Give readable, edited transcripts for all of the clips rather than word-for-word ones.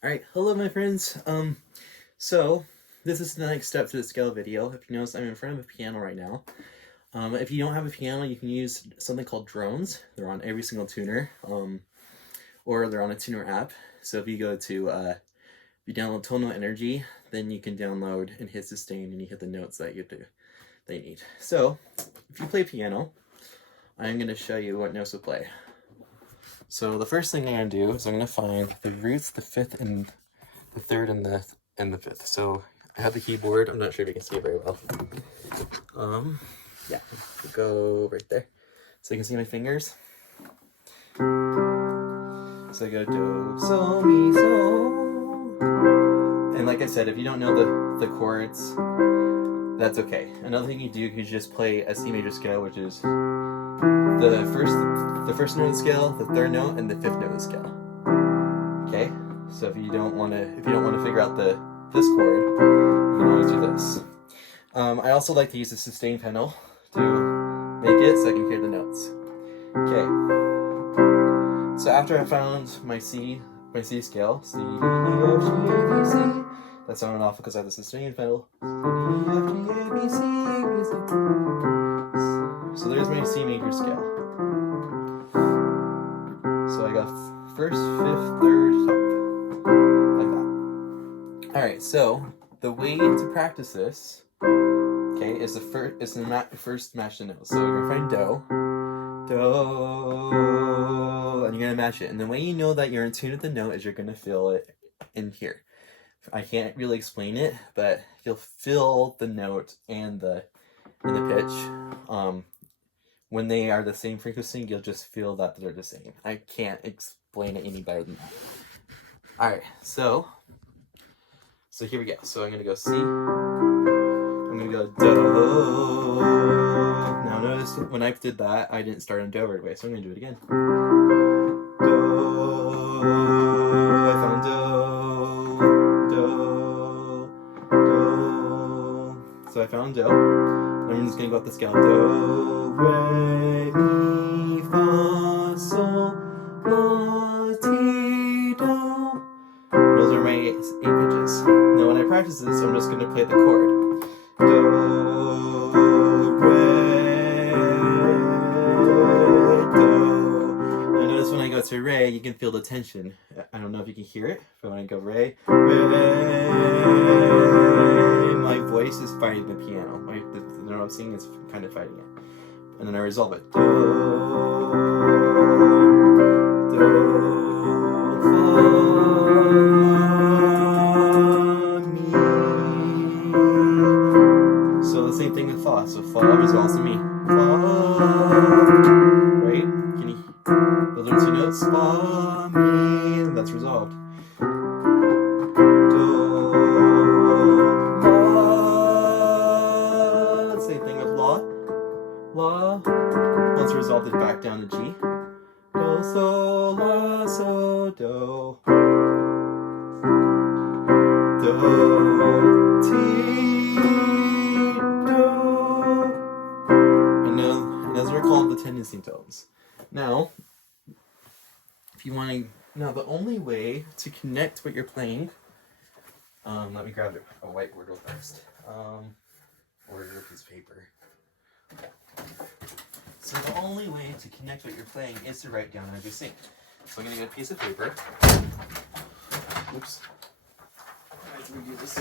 All right, hello, my friends. So this is the next step to the scale video. If you notice, I'm in front of a piano right now. If you don't have a piano, you can use something called drones. They're on every single tuner, or they're on a tuner app. So if you go to, if you download Tonal Energy, then you can download and hit sustain, and you hit the notes that you need. So if you play piano, I'm going to show you what notes to play. So the first thing I'm going to do is I'm going to find the roots, the fifth, and the third, and the fifth. So I have the keyboard. I'm not sure if you can see it very well. Yeah, we'll go right there. So you can see my fingers. So I go do, so, mi, so. And like I said, if you don't know the chords, that's okay. Another thing you do is just play a C major scale, which is the first note of the scale, the third note, and the fifth note of the scale. Okay? So if you don't want to figure out this chord, you can always do this. I also like to use the sustain pedal to make it so I can hear the notes. Okay. So after I found my C scale, C, E, F, G, A, B, C. That sounded off because I have the sustain pedal. C, E, F, G, A, B, C, A, B, C. So there's my C major scale. So I got first, fifth, third, top, like that. All right. So the way to practice this, okay, is the first match the notes. So you're gonna find do, and you're gonna match it. And the way you know that you're in tune with the note is you're gonna feel it in here. I can't really explain it, but you'll feel the note and the pitch. When they are the same frequency, you'll just feel that they're the same. I can't explain it any better than that. All right, so here we go. So I'm gonna go C. I'm gonna go do. Now notice when I did that, I didn't start on do right away, so I'm gonna do it again. Do. I found do. So I found do. And I'm just gonna go up the scale. Do, re, mi, fa, sol, la, ti, do. Those are my 8 pitches. Now when I practice this, I'm just gonna play the chord. Do, re, do. Now notice when I go to re, you can feel the tension. I don't know if you can hear it, but when I go re, my voice is fighting the piano. The note I'm singing is kind of fighting it. And then I resolve it. Do, fa, mi. So the same thing with fa. So fa resolves to mi. Fa, right? Can you? Those are 2 notes. Fa, mi. That's resolved. Do, la. Same thing with la. La. Once resolved it back down to G. Do, so, la, so, do. Do, ti, do. And those are called the tendency tones. Now, if you want to, the only way to connect what you're playing, let me grab a whiteboard real fast, or a piece of paper. So the only way to connect what you're playing is to write down as you sing. So I'm going to get a piece of paper. Oops. I have to redo this.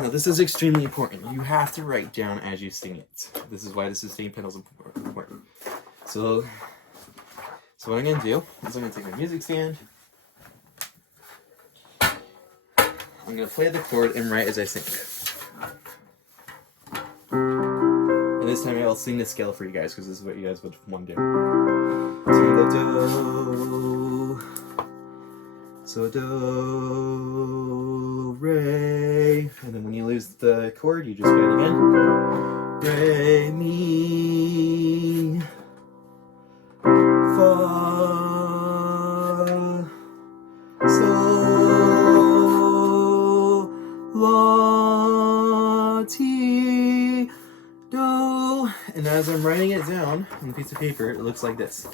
Now this is extremely important. You have to write down as you sing it. This is why the sustain pedal is important. So what I'm going to do is I'm going to take my music stand. I'm going to play the chord and write as I sing. And this time I'll sing the scale for you guys because this is what you guys would want to do. So do, re. And then when you lose the chord, you just play it again. Re, mi, fa, sol, la, ti, do. And as I'm writing it down on the piece piece of paper, it looks like this.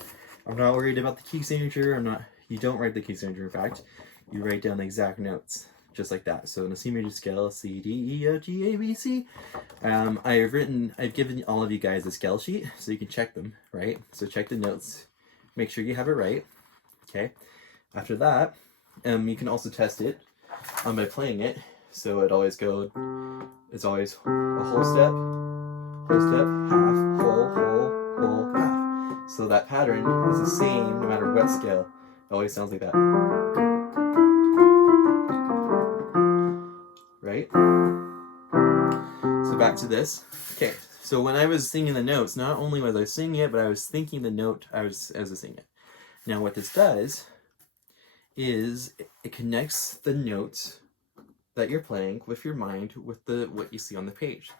I'm not worried about the key signature. You don't write the key signature, in fact. You write down the exact notes, just like that. So in a C major scale, C, D, E, F, G, A, B, C. I've given all of you guys a scale sheet so you can check them, right? So check the notes, make sure you have it right, okay? After that, you can also test it by playing it. So it's always a whole step, half, whole, half. So that pattern is the same no matter what scale. It always sounds like that. Right? So back to this. Okay, so when I was singing the notes, not only was I singing it, but I was thinking the note as I was singing it. Now what this does is it connects the notes that you're playing with your mind with what you see on the page.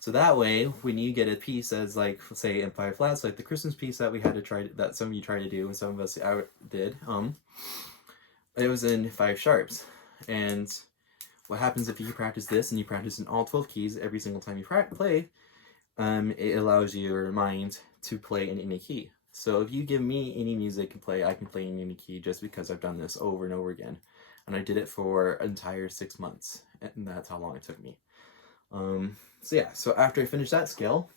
So that way, when you get a piece that's like, say, in 5 flats, like the Christmas piece that we had to try, that some of you tried to do and some of us did, it was in 5 sharps. And what happens if you practice this and you practice in all 12 keys every single time you play, it allows your mind to play in any key. So if you give me any music to play, I can play in any key just because I've done this over and over again. And I did it for an entire 6 months, and that's how long it took me. So yeah, so after I finish that scale,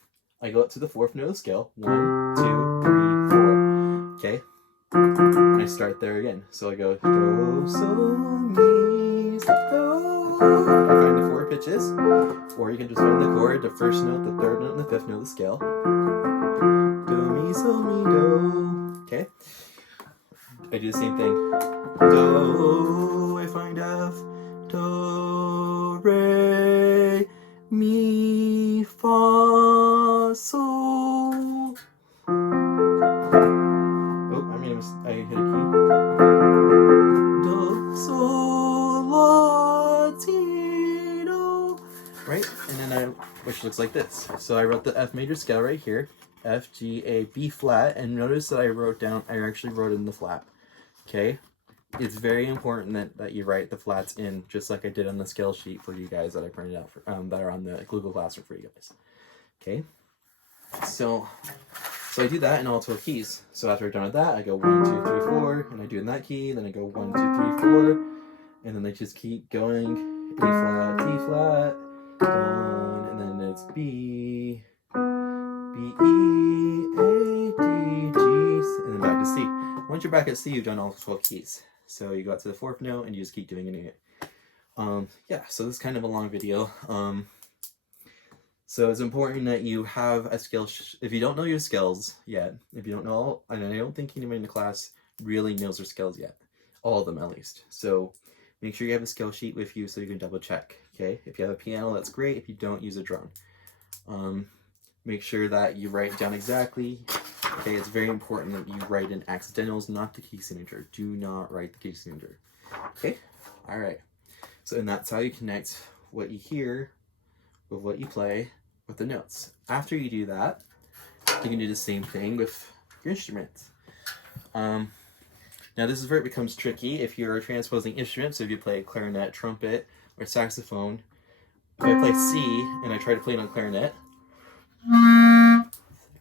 I go up to the 4th note of the scale. 1, 2, 3, 4. Okay? I start there again. So I go do, so, mi, so, do. I find the 4 pitches, or you can just find the chord, the 1st note, the 3rd note, and the 5th note of the scale. Do, mi, so, mi, do. Okay? I do the same thing. Do, I find F, do, re, mi, fa, sol. Oh, I hit a key. Do, sol, la, ti, do. Right? And then which looks like this. So I wrote the F major scale right here. F, G, A, B flat. And notice that I actually wrote it in the flat. Okay? It's very important that you write the flats in, just like I did on the scale sheet for you guys that I printed out for, that are on the Google Classroom for you guys. Okay, so I do that in all 12 keys. So after I'm done with that, I go 1, 2, 3, 4, and I do in that key. Then I go 1, 2, 3, 4, and then they just keep going. A flat, D flat, down, and then it's B, B, E, A, D, G, and then back to C. Once you're back at C, you've done all 12 keys. So you go out to the 4th note and you just keep doing it. Yeah, so this is kind of a long video. So it's important that you have a skill. If you don't know your scales yet, if you don't know, and I don't think anyone in the class really knows their scales yet, all of them at least. So make sure you have a scale sheet with you so you can double check. Okay, if you have a piano, that's great. If you don't, use a drum. Make sure that you write down exactly. Okay, it's very important that you write in accidentals, not the key signature. Do not write the key signature. Okay? Alright. So, and that's how you connect what you hear with what you play with the notes. After you do that, you can do the same thing with your instruments. Now this is where it becomes tricky if you're transposing instruments. So if you play clarinet, trumpet, or saxophone, if I play C and I try to play it on clarinet,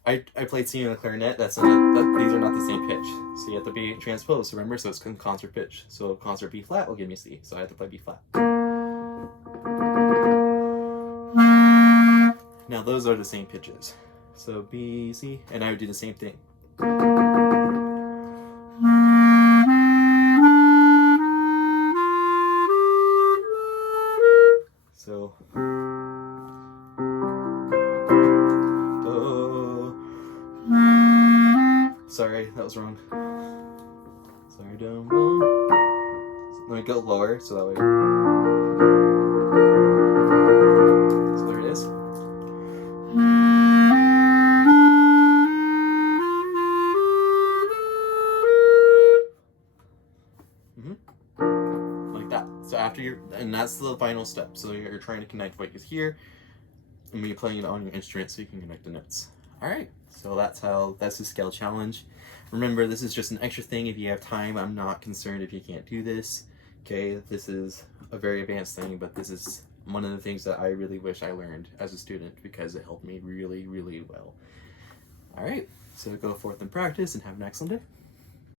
I played C on the clarinet, these are not the same pitch. So you have to be transposed, remember? So it's concert pitch. So concert B flat will give me C. So I have to play B flat. Now those are the same pitches. So B, C, and I would do the same thing. So sorry, that was wrong. Sorry, down low. Let me go lower so that way. So there it is. Like that. So after and that's the final step. So you're trying to connect what you hear, and you're playing it on your instrument so you can connect the notes. Alright, so that's the scale challenge. Remember, this is just an extra thing if you have time. I'm not concerned if you can't do this. Okay, this is a very advanced thing, but this is one of the things that I really wish I learned as a student because it helped me really, really well. Alright, So go forth and practice and have an excellent day.